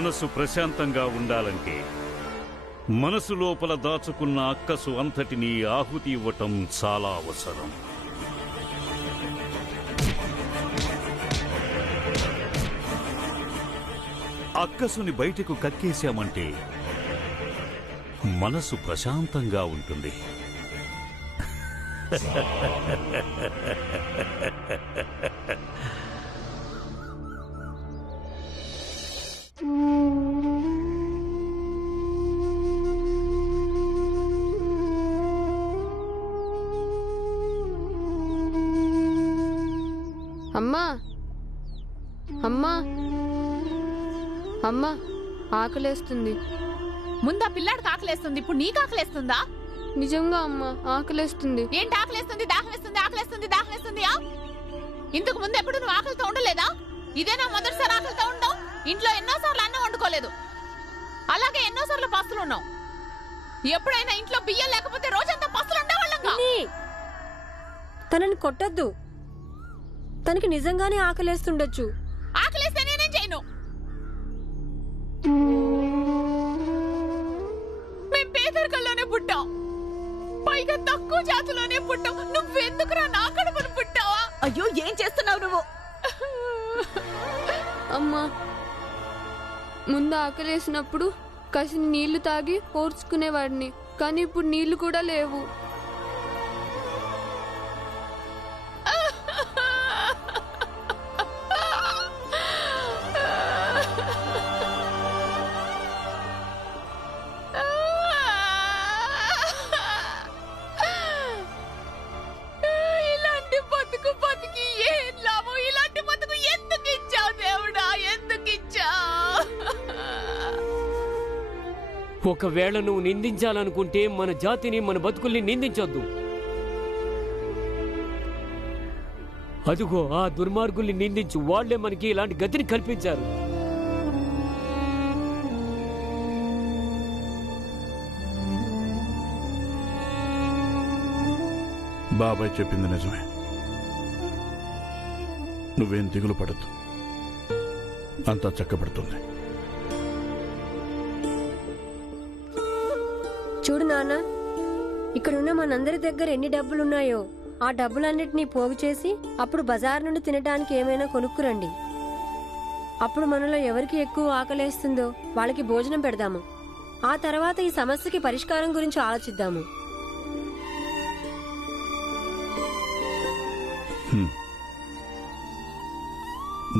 మనసు ప్రశాంతంగా ఉండాలంటే మనసు లోపల దాచుకున్న అక్కసు అంతటినీ ఆహుతి ఇవ్వటం చాలా అవసరం. అక్కసుని బయటకు కక్కేశామంటే మనసు ప్రశాంతంగా ఉంటుంది. అమ్మా అమ్మా అమ్మా ఆకలేస్తుంది. ముందా పిల్లాడికి ఆకలేస్తుంది, ఇప్పుడు నీకు ఆకలేస్తుందా? నిజంగా అమ్మా ఆకలేస్తుంది. ఏంటి ఆకలేస్తుంది? దాహమేస్తుంది, ఆకలేస్తుంది, దాహమేస్తుంది. ఇంతకు ముందు ఎప్పుడు నువ్వు ఆకలితో ఉండలేదా? ఇదేనా మొదటిసారి ఆకలితో ఉండవు? ఇంట్లో ఎన్నోసార్లు అన్నం వండుకోలేదు, అలాగే ఎన్నోసార్లు పస్తులు ఉన్నావు. ఎప్పుడైనా ఇంట్లో బియ్యం లేకపోతే రోజంతా పస్తులు ఉండేవాళ్ళం. తనని కొట్టద్దు, తనకి నిజంగానే ఆకలేస్తుండొచ్చు. ఆకలేస్తే నేనేం చేయను? మేం పేదరికంలోనే పుట్టాం, పైగా తక్కువ జాతిలోనే పుట్టాం. నువ్వెందుకురా నా కడుపును పుట్టావా? అయ్యో, ఏం చేస్తున్నావు నువ్వు? అమ్మా ముందు ఆకలేసినప్పుడు కసిని నీళ్లు తాగి ఓర్చుకునేవాడిని, కానీ ఇప్పుడు నీళ్లు కూడా లేవు. ఒకవేళ నువ్వు నిందించాలనుకుంటే మన జాతిని, మన బతుకుల్ని నిందించొద్దు. అదుగో ఆ దుర్మార్గుల్ని నిందించు, వాళ్లే మనకి ఇలాంటి గతిని కల్పించారు. బాబాయ్ చెప్పింది నిజమే. నువ్వేం దిగులు పడద్దు, అంతా చక్కబడుతుంది. చూడు నాన్న, ఇక్కడున్న మనందరి దగ్గర ఎన్ని డబ్బులున్నాయో ఆ డబ్బులన్నిటినీ పోగు చేసి అప్పుడు బజార్ నుండి తినడానికి ఏమైనా కొనుక్కురండి. అప్పుడు మనలో ఎవరికి ఎక్కువ ఆకలేస్తుందో వాళ్ళకి భోజనం పెడదాము. ఆ తర్వాత ఈ సమస్యకి పరిష్కారం గురించి ఆలోచిద్దాము.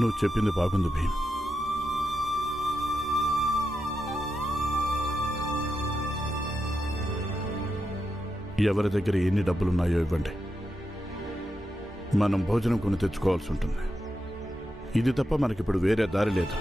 నువ్వు చెప్పింది బాగుంది భీమ్. ఎవరి దగ్గర ఎన్ని డబ్బులున్నాయో ఇవ్వండి, మనం భోజనం కొని తెచ్చుకోవాల్సి ఉంటుంది. ఇది తప్ప మనకిప్పుడు వేరే దారి లేదు.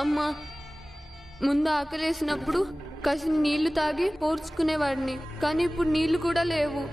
అమ్మా ముందు ఆకలేసినప్పుడు కసిని నీళ్లు తాగి ఓర్చుకునేవాడిని, కానీ ఇప్పుడు నీళ్లు కూడా లేవు.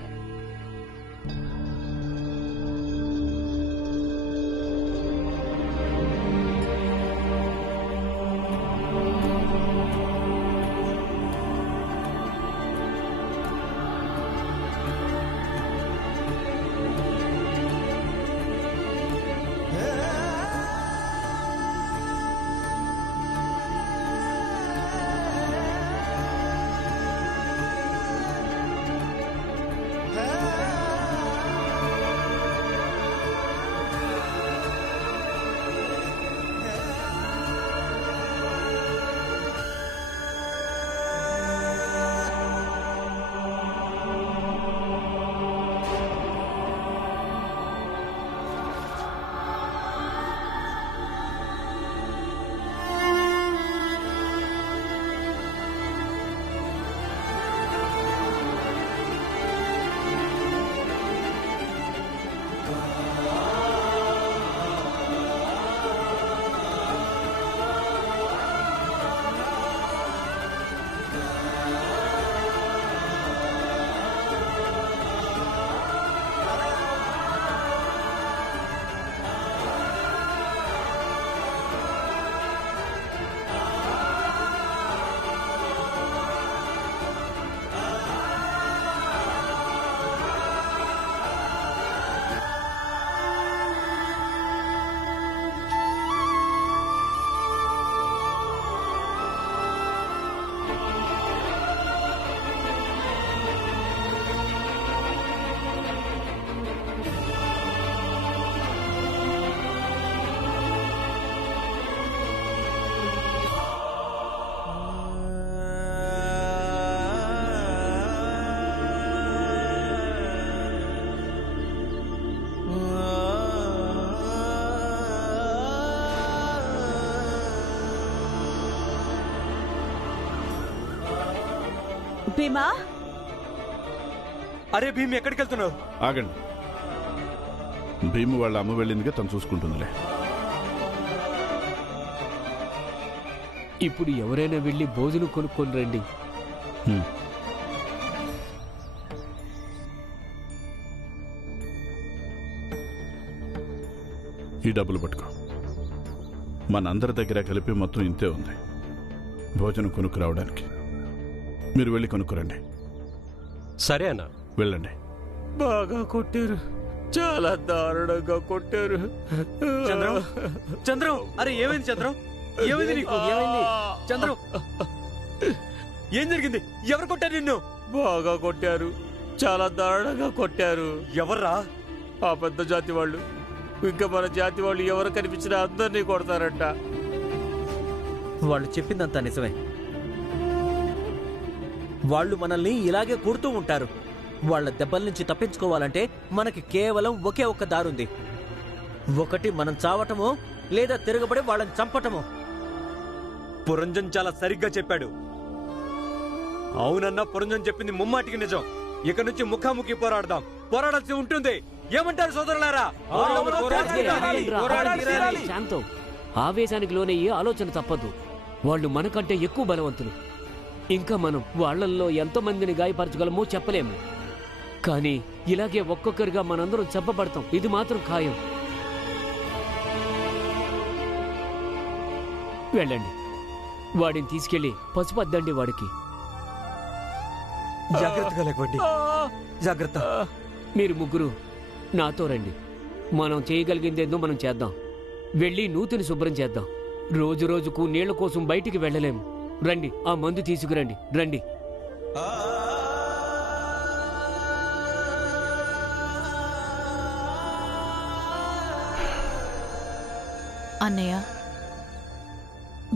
భీమా, అరే భీమ్ ఎక్కడికి వెళ్తున్నావు? ఆగండి. భీము వాళ్ళ అమ్మ వెళ్ళిందిగా తను చూసుకుంటుందిలే. ఇప్పుడు ఎవరైనా వెళ్ళి భోజనం కొనుక్కొని రండి. ఈ డబ్బులు పట్టుకో. మనందరి దగ్గర కలిపి మొత్తం ఇంతే ఉంది భోజనం కొనుక్కు రావడానికి. మీరు వెళ్ళి కొనుక్కురండి. సరే అన్న, వెళ్ళండి. బాగా కొట్టారు, చాలా దారుణంగా కొట్టారు. చంద్రం, చంద్రం, అరే ఏమైంది చంద్రం? ఏమైంది నీకు? ఏమైంది? చంద్రం, ఏం జరిగింది? ఎవరు కొట్టారు నిన్ను? బాగా కొట్టారు, చాలా దారుణంగా కొట్టారు. ఎవర్రా? ఆ పెద్ద జాతి వాళ్ళు. ఇంకా మన జాతి వాళ్ళు ఎవరు కనిపించినా అందరినీ కొడతారంట. వాళ్ళు చెప్పిందంతా నిజమే. వాళ్ళు మనల్ని ఇలాగే కొడుతూ ఉంటారు. వాళ్ళ దెబ్బల నుంచి తప్పించుకోవాలంటే మనకి కేవలం ఒకే ఒక్క దారుంది. ఒకటి మనం చావటమో, లేదా తిరగబడి వాళ్ళని చంపటమో. పురంజన్ చాలా సరిగ్గా చెప్పాడు. అవునన్నా, పురంజన్ చెప్పింది ముమ్మాటికి నిజం. ఇక నుంచి ముఖాముఖి పోరాడదాం. పోరాడాల్సి ఉంటుంది. ఏమంటారు సోదరులారా? శాంతం, ఆవేశానికి లోనయ్యే ఆలోచన తప్పదు. వాళ్ళు మనకంటే ఎక్కువ బలవంతులు. ఇంకా మనం వాళ్ళల్లో ఎంతమందిని గాయపరచగలమో చెప్పలేము. కానీ ఇలాగే ఒక్కొక్కరిగా మనందరం చెప్పబడతాం, ఇది మాత్రం ఖాయం. వెళ్ళండి, వాడిని తీసుకెళ్లి పసుపు అద్దండి వాడికి. జాగ్రత్తగా లేకపోండి. జాగ్రత్త. మీరు ముగ్గురు నాతో రండి. మనం చేయగలిగిందేందో మనం చేద్దాం. వెళ్ళి నూతిని శుభ్రం చేద్దాం. రోజు రోజుకు నీళ్ల కోసం బయటికి వెళ్ళలేము. రండి, ఆ మందు తీసుకురండి. రండి. అన్నయ్య,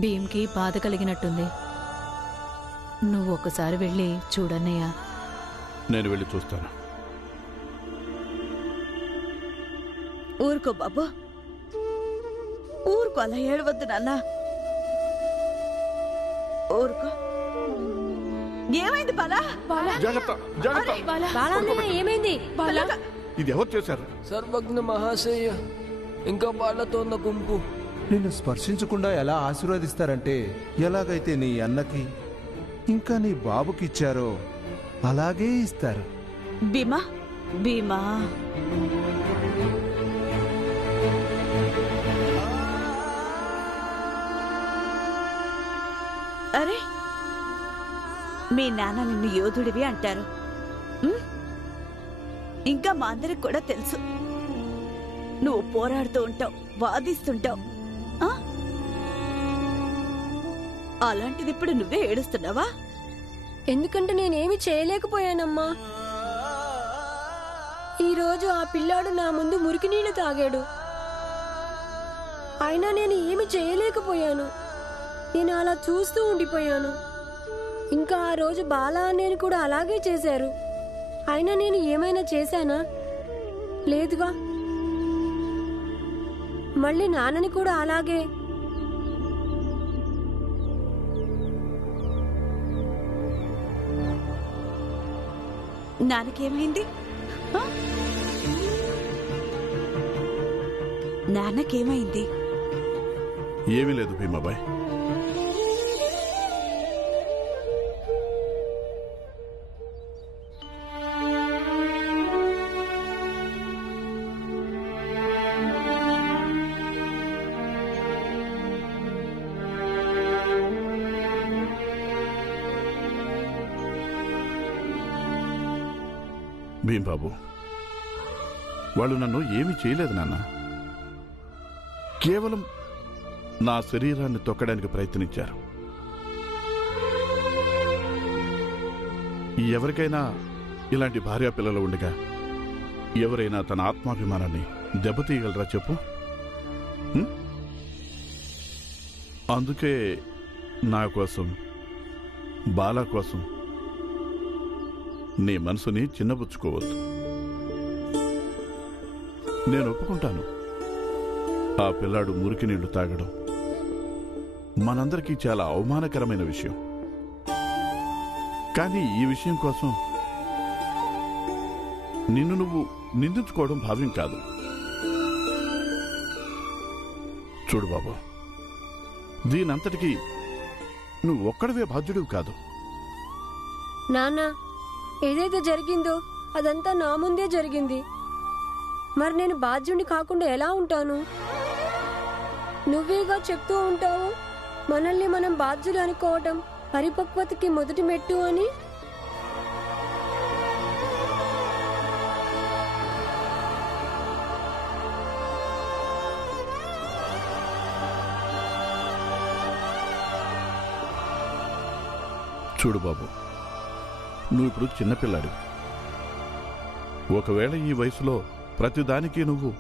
భీమ్కి బాధ కలిగినట్టుంది. నువ్వు ఒకసారి వెళ్ళి చూడన్నయ్య. నేను వెళ్ళి చూస్తాను. ఊరుకో బాబు, ఊరుకో, అలా ఏడవద్దు నాన్న. ఊరుకో. ఏమైంది బాలా? జాగ్రత్త, జాగ్రత్త. బాలాన్నయ్య, ఏమైంది? ఇది ఎవరు చేశారు? సర్వజ్ఞ మహాశయ, ఇంకా వాళ్ళతో ఉన్న గుంపు. నిన్ను స్పర్శించకుండా ఎలా ఆశీర్వదిస్తారంటే, ఎలాగైతే నీ అన్నకి ఇంకా నీ బాబుకి ఇచ్చారో అలాగే ఇస్తారు. భీమా, భీమా, అరే, మీ నాన్న నిన్ను యోధుడివి అంటారు. ఇంకా మా అందరికి కూడా తెలుసు. నువ్వు పోరాడుతూ ఉంటావు, వాదిస్తుంటావు. అలాంటిది ఇప్పుడు నువ్వే ఏడుస్తున్నావా? ఎందుకంటే నేనేమి చేయలేకపోయానమ్మా. ఈరోజు ఆ పిల్లాడు నా ముందు మురికి నీళ్లు తాగాడు. అయినా నేను ఏమి చేయలేకపోయాను. నేను అలా చూస్తూ ఉండిపోయాను. ఇంకా ఆ రోజు బాలా అన్నయ్యని కూడా అలాగే చేశారు. అయినా నేను ఏమైనా చేశానా? లేదుగా. మళ్ళీ నాన్నని కూడా అలాగే. నాన్నకేమైంది? నాన్నకేమైంది? ఏమీ లేదు భీమాబాయ్. భీంబాబు, వాళ్ళు నన్ను ఏమీ చేయలేదు నాన్న. కేవలం నా శరీరాన్ని తొక్కడానికి ప్రయత్నించారు. ఎవరికైనా ఇలాంటి భార్యా పిల్లలు ఉండగా ఎవరైనా తన ఆత్మాభిమానాన్ని దెబ్బతీయగలరా చెప్పు? అందుకే నా కోసం, బాలా కోసం నీ మనసుని చిన్నబుచ్చుకోవద్దు. నేను ఒప్పుకుంటాను, ఆ పిల్లాడు మురికి నీళ్లు తాగడం మనందరికీ చాలా అవమానకరమైన విషయం. కానీ ఈ విషయం కోసం నిన్ను నువ్వు నిందించుకోవడం భావ్యం కాదు. చూడు బాబు, దీనంతటికీ నువ్వు ఒక్కడవే బాధ్యుడివి కాదు. నాన్న, ఏదైతే జరిగిందో అదంతా నా ముందే జరిగింది. మరి నేను బాధ్యుడిని కాకుండా ఎలా ఉంటాను? నువ్వేగా చెప్తూ ఉంటావు మనల్ని మనం బాధ్యులు అనుకోవటం పరిపక్వతకి మొదటి మెట్టు అని. చూడు బాబు, నువ్వు ఇప్పుడు చిన్నపిల్లాడివి. ఒకవేళ ఈ వయసులో ప్రతిదానికి నువ్వు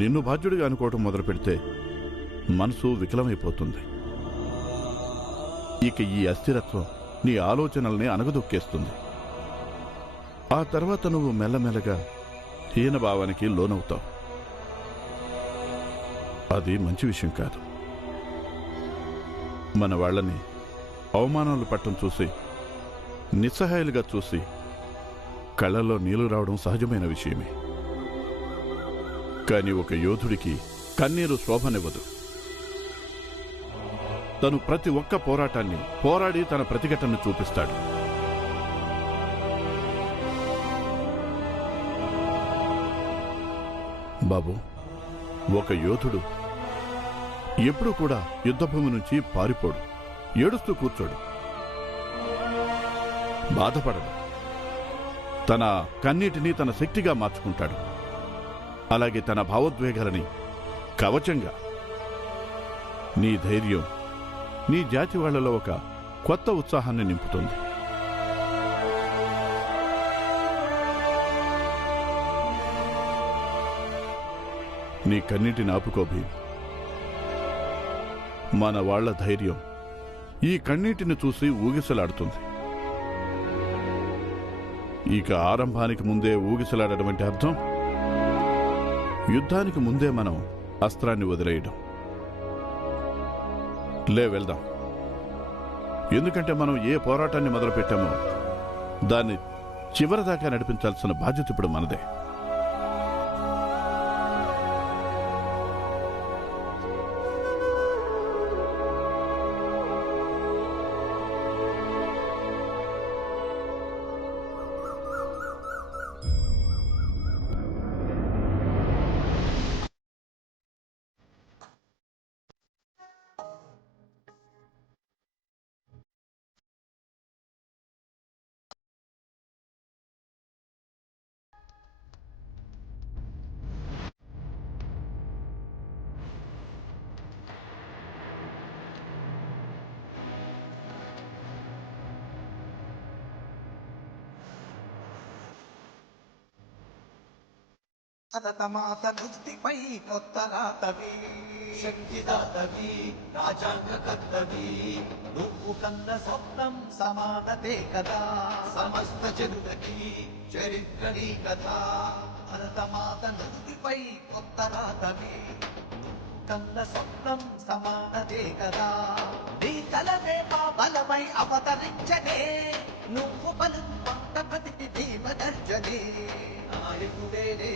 నిన్ను బాధ్యుడిగా అనుకోవటం మొదలు పెడితే మనసు వికలమైపోతుంది. ఇక ఈ అస్థిరత్వం నీ ఆలోచనల్ని అణగదొక్కేస్తుంది. ఆ తర్వాత నువ్వు మెల్లమెల్లగా హీనభావానికి లోనవుతావు. అది మంచి విషయం కాదు. మన వాళ్ళని అవమానాలు పట్టం చూసి, నిస్సహాయాలుగా చూసి కళ్ళల్లో నీళ్లు రావడం సహజమైన విషయమే. కాని ఒక యోధుడికి కన్నీరు శోభనివ్వదు. తను ప్రతి ఒక్క పోరాటాన్ని పోరాడి తన ప్రతిఘటనను చూపిస్తాడు. బాబు, ఒక యోధుడు ఎప్పుడూ కూడా యుద్ధభూమి నుంచి పారిపోడు, ఏడుస్తూ కూర్చోడు, బాధపడడు. తన కన్నీటిని తన శక్తిగా మార్చుకుంటాడు. అలాగే తన భావోద్వేగాలని కవచంగా. నీ ధైర్యం నీ జాతి వాళ్లలో ఒక కొత్త ఉత్సాహాన్ని నింపుతుంది. నీ కన్నీటిని ఆపుకో భీమ్. మన వాళ్ల ధైర్యం ఈ కన్నీటిని చూసి ఊగిసలాడుతుంది. ఇక ఆరంభానికి ముందే ఊగిసలాడడం అంటే అర్థం యుద్ధానికి ముందే మనం అస్త్రాన్ని వదిలేయడం. వెళ్దాం. ఎందుకంటే మనం ఏ పోరాటాన్ని మొదలుపెట్టామో దాన్ని చివరిదాకా నడిపించాల్సిన బాధ్యత ఇప్పుడు మనదే. భరతమాత బుద్ధిపై కొత్త రాతవి, శక్తిదాతవి, రాజాంగ కర్తవి. నువ్వు కన్న స్వప్నం సమానతే కదా, సమస్త జనులకి చరిత్ర నీ కథ. భరతమాత బుద్ధిపై కొత్త రాతవి, కన్న స్వప్నం సమానతే కదా. నీ కలమే మా బలమై అవతరించనే, నువ్వు బలం పంట ప్రతికి భీమగర్జనే. నాయకుడేనే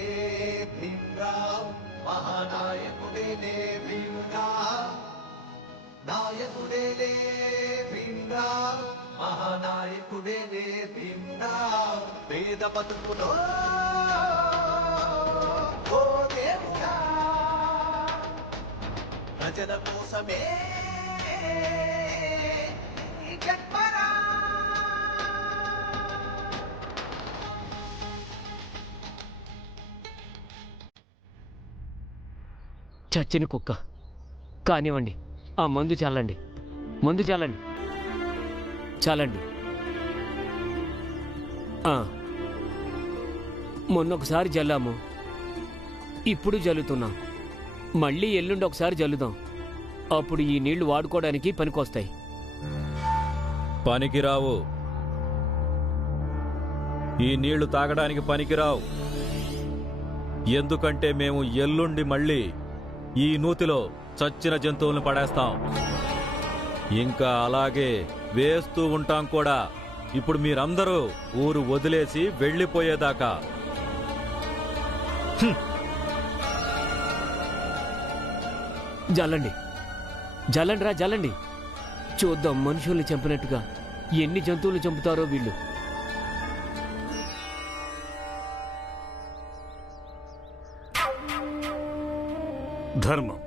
భీమ్రావ్, మహానాయకుడేనే భీమ్రావ్. నాయకుడేనే భీమ్రావ్, మహానాయకుడేనే భీమ్రావ్. పేద బతుకులో ఓ దేవుడా, ప్రజల కోసమే జన్మరా. చచ్చిన కుక్క కానివ్వండి, ఆ మందు చాలండి, మందు చాలండి, చాలండి. మొన్నొకసారి జల్లాము, ఇప్పుడు జల్లుతున్నాం. మళ్ళీ ఎల్లుండి ఒకసారి జల్లుదాం. అప్పుడు ఈ నీళ్లు వాడుకోవడానికి పనికొస్తాయి. పనికిరావు. ఈ నీళ్లు తాగడానికి పనికిరావు. ఎందుకంటే మేము ఎల్లుండి మళ్ళీ ఈ నూతిలో చచ్చిన జంతువులను పడేస్తాం. ఇంకా అలాగే వేస్తూ ఉంటాం కూడా. ఇప్పుడు మీరందరూ ఊరు వదిలేసి వెళ్ళిపోయేదాకా. జల్లండి, జల్లండి రా, జల్లండి. చూద్దాం మనుషుల్ని చంపినట్టుగా ఎన్ని జంతువులు చంపుతారో వీళ్ళు. ధర్మం,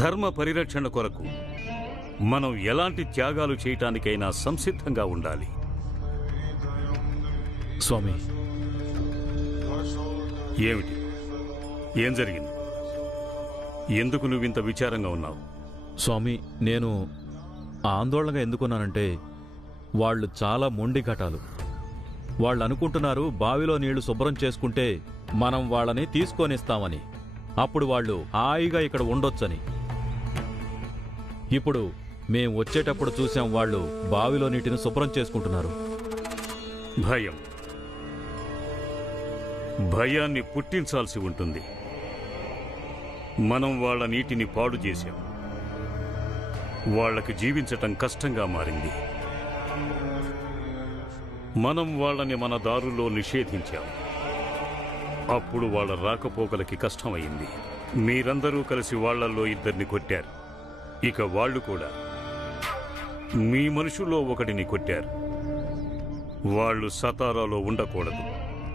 ధర్మ పరిరక్షణ కొరకు మనం ఎలాంటి త్యాగాలు చేయటానికైనా సంసిద్ధంగా ఉండాలి. స్వామి, ఏమిటి? ఏం జరిగింది? ఎందుకు నువ్వింత విచారంగా ఉన్నావు? స్వామి, నేను ఆందోళనగా ఎందుకున్నానంటే వాళ్ళు చాలా మొండి ఘటాలు. వాళ్ళు అనుకుంటున్నారు బావిలో నీళ్లు శుభ్రం చేసుకుంటే మనం వాళ్ళని తీసుకొనిస్తామని. అప్పుడు వాళ్ళు హాయిగా ఇక్కడ ఉండొచ్చని. ఇప్పుడు మేం వచ్చేటప్పుడు చూసాం వాళ్ళు బావిలో నీటిని శుభ్రం చేసుకుంటున్నారు. భయం, భయాన్ని పుట్టించాల్సి ఉంటుంది. మనం వాళ్ళ నీటిని పాడు చేశాం. వాళ్ళకి జీవించటం కష్టంగా మారింది. మనం వాళ్ళని మన దారుల్లో నిషేధించాం. అప్పుడు వాళ్ళ రాకపోకలకి కష్టమైంది. మీరందరూ కలిసి వాళ్లల్లో ఇద్దరిని కొట్టారు. ఇక వాళ్ళు కూడా మీ మనుషుల్లో ఒకటిని కొట్టారు. వాళ్ళు సతారాలో ఉండకూడదు.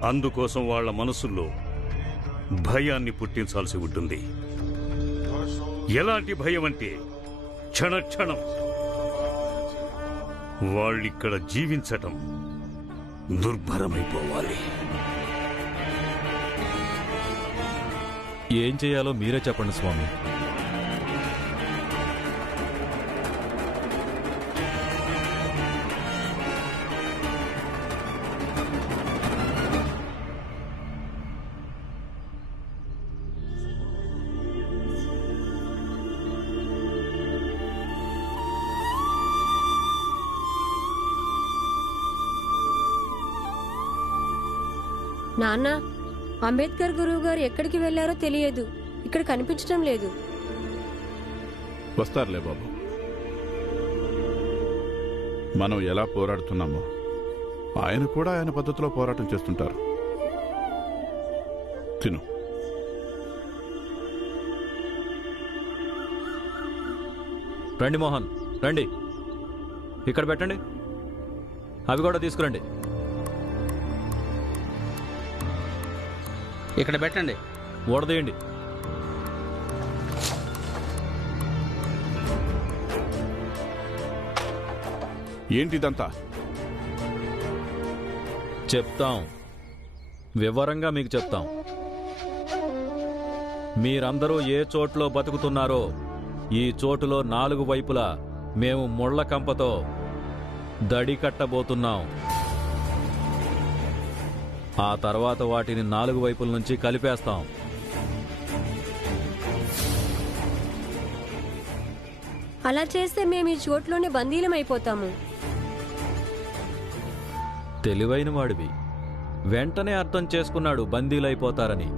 అందుకోసం వాళ్ళ మనసుల్లో భయాన్ని పుట్టించాల్సి ఉంటుంది. ఎలాంటి భయం అంటే క్షణక్షణం వాళ్ళిక్కడ జీవించటం దుర్భరమైపోవాలి. ఏం చేయాలో మీరే చెప్పండి స్వామి. నాన్న, అంబేద్కర్ గురువు గారు ఎక్కడికి వెళ్లారో తెలియదు. ఇక్కడ కనిపించడం లేదు. వస్తారులే బాబు. మనం ఎలా పోరాడుతున్నామో ఆయన కూడా ఆయన పద్ధతిలో పోరాటం చేస్తుంటారు. తిను. రండి మోహన్, రండి. ఇక్కడ పెట్టండి. అవి కూడా తీసుకురండి. ఇక్కడ పెట్టండి. ఓడదీయండి. ఏంటిదంతా? చెప్తాం, వివరంగా మీకు చెప్తాం. మీరందరూ ఏ చోట్లో బతుకుతున్నారో ఈ చోటులో 4 వైపులా మేము ముళ్ల కంపతో దడి కట్టబోతున్నాం. ఆ తర్వాత వాటిని 4 వైపుల నుంచి కలిపేస్తాం. అలా చేస్తే మేము ఈ చోట్లోనే బందీలమైపోతాము. తెలివైన వాడివి. వెంటనే అర్థం చేసుకున్నాడు బందీలైపోతారని.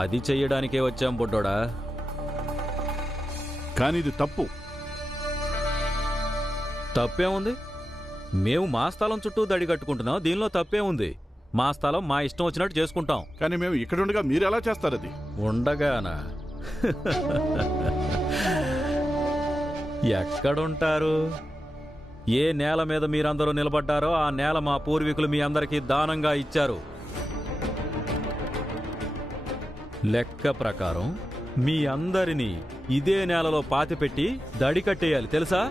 అది చెయ్యడానికే వచ్చాం బొడ్డోడా. కానీ ఇది తప్పు. తప్పేముంది? మేము మా స్థలం చుట్టూ దడి కట్టుకుంటున్నాం. దీనిలో తప్పేముంది? మా స్థలం మా ఇష్టం వచ్చినట్టు చేసుకుంటాం. కానీ మేము ఇక్కడుండగా మీరు ఎలా చేస్తారు? అది ఉండగానా? ఎక్కడుంటారు? ఏ నేల మీద మీరందరూ నిలబడ్డారో ఆ నేల మా పూర్వీకులు మీ అందరికీ దానంగా ఇచ్చారు. లెక్క ప్రకారం మీ అందరినీ ఇదే నేలలో పాతిపెట్టి దడి కట్టేయాలి, తెలుసా?